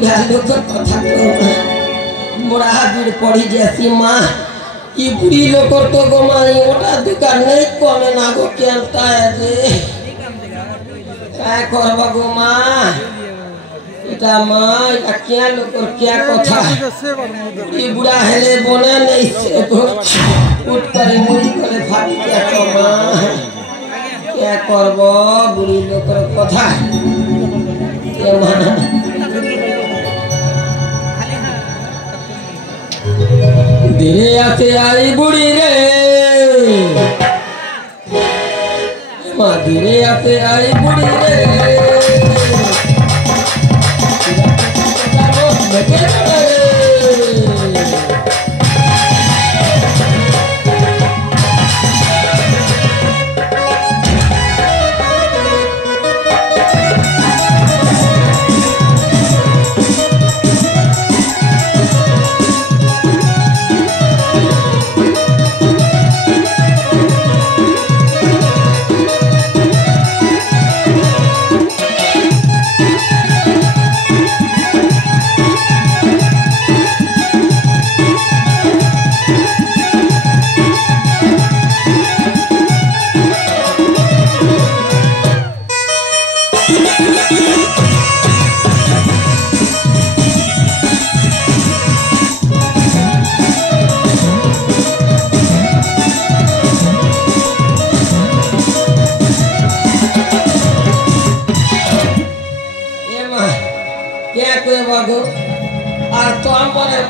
बुढ़ा लोग कथा मोरा बीड़ पड़ी जैसी माँ ई बुढ़ी लोग तो गो माई ओटा दुकान नहीं कमे ना गो केलता है जे काय करबा गो माँ এটা মা এটা क्या लोग क्या कथा ई बुढ़ा हेले बने नहीं से उठ कर मुड़ी करे फाटी क्या तो माँ क्या करबो बुढ़ी लोग कथा ये माँ धीरे आते आई बुढ़ी रे माँ धीरे आते आई बुढ़ी रे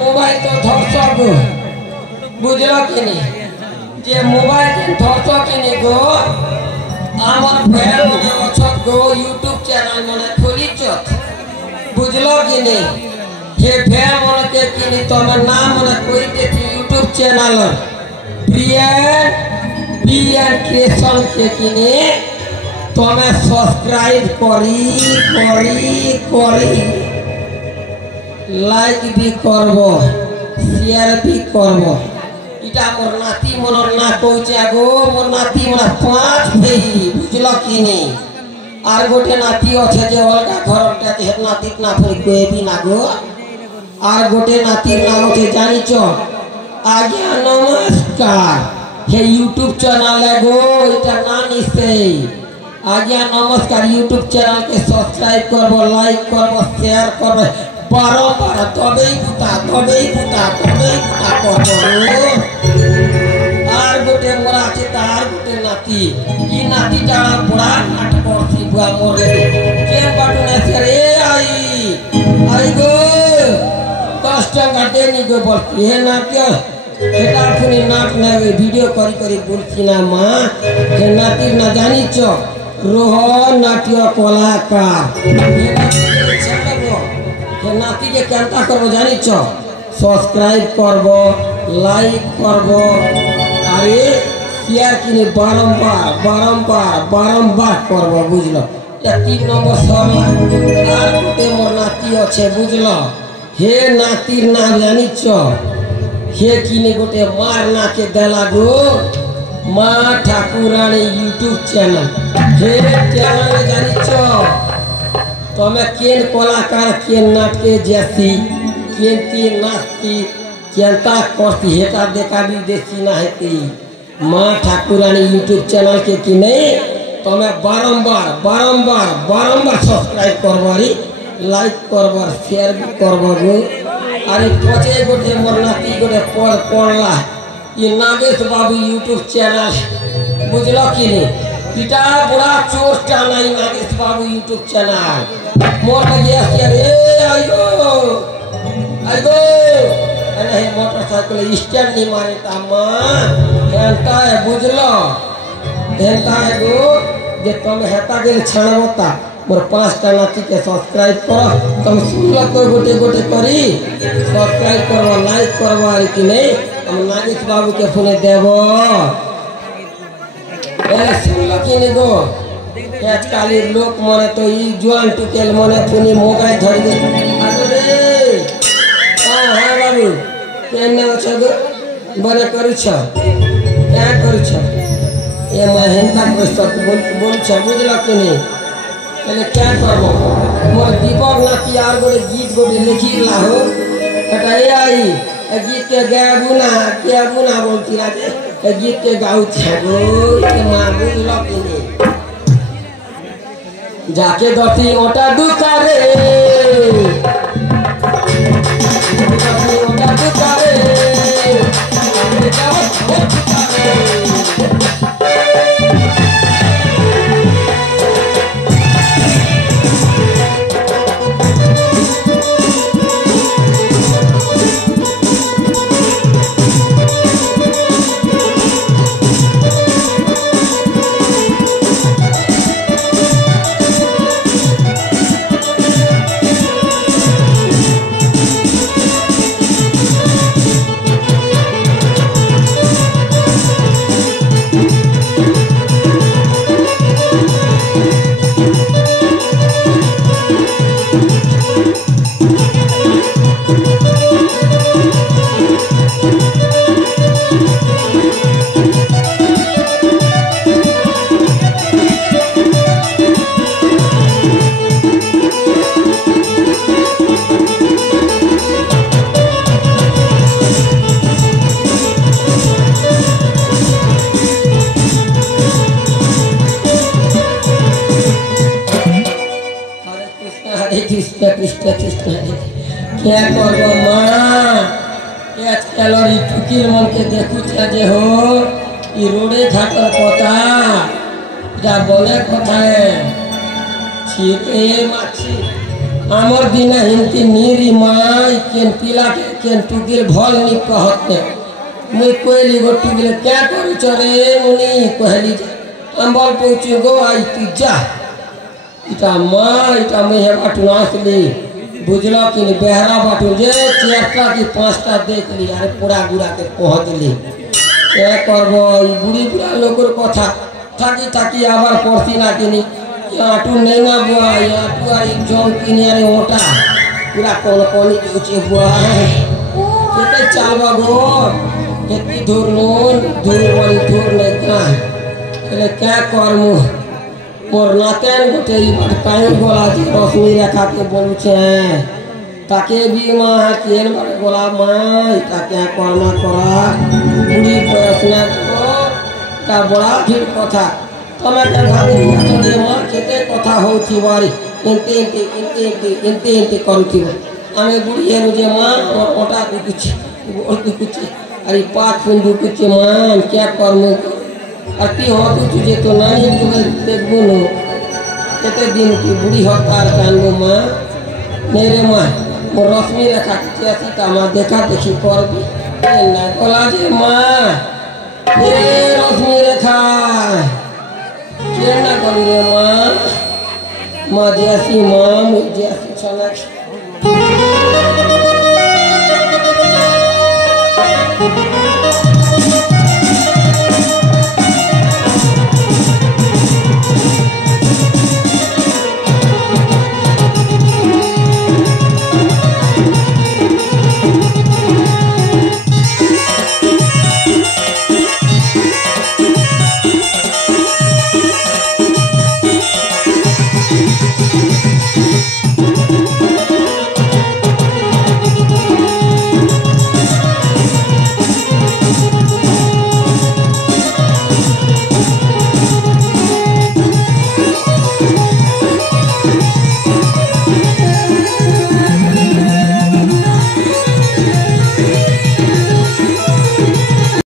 मोबाइल तो धरस गो बुझल कि जे मोबाइल धरस कि गो आमर भेड़ मने अछत गो यूट्यूब चैनल मने खोलिच बुझल कि हे भेड़ मन के कि तमे नाम मने कोई देती यूट्यूब चैनल प्रियन क्रिएशन के कि तमे सब्सक्राइब करी लाइक भी करबो शेयर भी करबो इटा मोर नाती मनर ना कहूचे गो मोर नाती मन 5 भाई बुझल कि आर गोटे नाती अच्छे जे अलगा घर हे नाती ना फिर कोई भी ना गो आर गोटे नाती नाम अच्छे जानिच आज्ञा नमस्कार हे यूट्यूब चैनल गो इटा नानी से आज्ञा नमस्कार यूट्यूब चैनल के सब्सक्राइब करबो लाइक करबो शेयर करबो बारंबार तबे पुता करबो आर गोटे मोरा আছে তার গোटे नाती ई नाती जाना बड़ा नाटक करसी बुआ मोर के बाटने से रे आई गो 10 টাকা देनी गो बोलती है ना क्या এটা শুনি নাট না ভিডিও করি বলছি না মা যে নাতি না জানিছ रोहन नाट्य कलाकार नाती के केनता करबो जानिच सब्सक्राइब करबो लाइक करबो अरे शेयर किने बारंबार करबो बुझलो या 3 नंबर सरला आर गोटे मोर नाती अच्छे बुझलो हे नातीर नाम जानिच हे किने गोटे मार ना के देला गो माँ ठाकुरानी यूट्यूब चैनल हे चैनल जानिच तमे केन कलाकार केन नाटके जैसी केनती नाचती केनता करती हेता देखा भी देसी ना हेती माँ ठाकुरानी यूट्यूब चैनल के कि नहीं तमे बारंबार सब्सक्राइब करबारी लाइक करबार शेयर भी करबो गो अरे पचे गोटे मोर नाती गोटे पढ़ला ये नागेश बाबू यूट्यूब चैनल बुझल कि पिता बुढ़ा चोर नहीं नागेश बाबू यूट्यूब चैनल मोर लगे रे आइगो अरे मोटरसाइकिल स्टैंड नहीं मारे तामा हेंता है बुझलो हेंता है गो जे तुम हेता गेल छाणवता मोर 5 टा नाती के सब्सक्राइब कर तुम सुनल तो गोटे करी सब्सक्राइब करबो लाइक करबो आर कि नहीं हम नागेश बाबू के फोन देबो ए सुनल कि नहीं गो आजकल लोक मने तो ई जुआन टुकेल मने पुनी मोबाइल धरि दे अरे हां बाबू केने छ गो बने करू छ क्या करू छ ए महिंदा को सब बोल छ बुझल कि नहीं हेले क्या करबो मोर दीपक नाती आर गोटे गीत गोटे लिखी लाहो एटा ए आई ए गीत के गाबू ना बोलती ना जे ए गीत के गाऊ छगो के माबू लकिनी जाके दती ओटा दुकारे ओटा दुकारे क्या करो माँ कैलोरी टुकिर मन के देखु जे हो ई रोडे घाटर कथा जा बोले कथा है छिके माछी आमर दिन हिंती नीरी माई केन पिला केन टुकिर भल नि कहते मुई कोइली गो टुकिर क्या करू चरे मुनी कहली अंबल पहुंची गो आई पिज्जा इटा माँ इटा मैं हे बाटू नाचली बुझल कि बेहरा बाटू जे 4टा कि 5टा देख ली अरे पूरा गुड़ा के पहुँच ली क्या करब बुढ़ी बुढ़ा लोकर कथा थाकी थाकी आबार पड़ती ना किनी आटू नहीं ना बुआ आटू आ जम किनी अरे ओटा पूरा कौन कौनी के बुआ केते चालबा गो केती धूर नून धूर बड़ी धूर नहीं क्या करमु मोर नातेन गोटे पाइन गोला रश्मि रेखा के बोलू ताके भी माँ केन बड़े गोला माँ ताके कर्मा करा बुढ़ी बयसना का बड़ा भीड़ कथा तमें के भाभी जे माँ केते कथा होती बारी इनते करूथी आमे बुढ़ी हेनु जे माँ ओटा दुकुची अरे 5 दिन दुकुची माँ क्या करमु अति हो तुझे तो नहीं तुम्हें देखबू नो केते दिन की बुढ़ी हकार जानबू माँ मेरे माँ मोर रश्मि रेखा कैसी ता माँ देखा देखी कर भी ना बोला जे माँ ये रश्मि रेखा क्या ना करूँ रे माँ जैसी माँ जैसी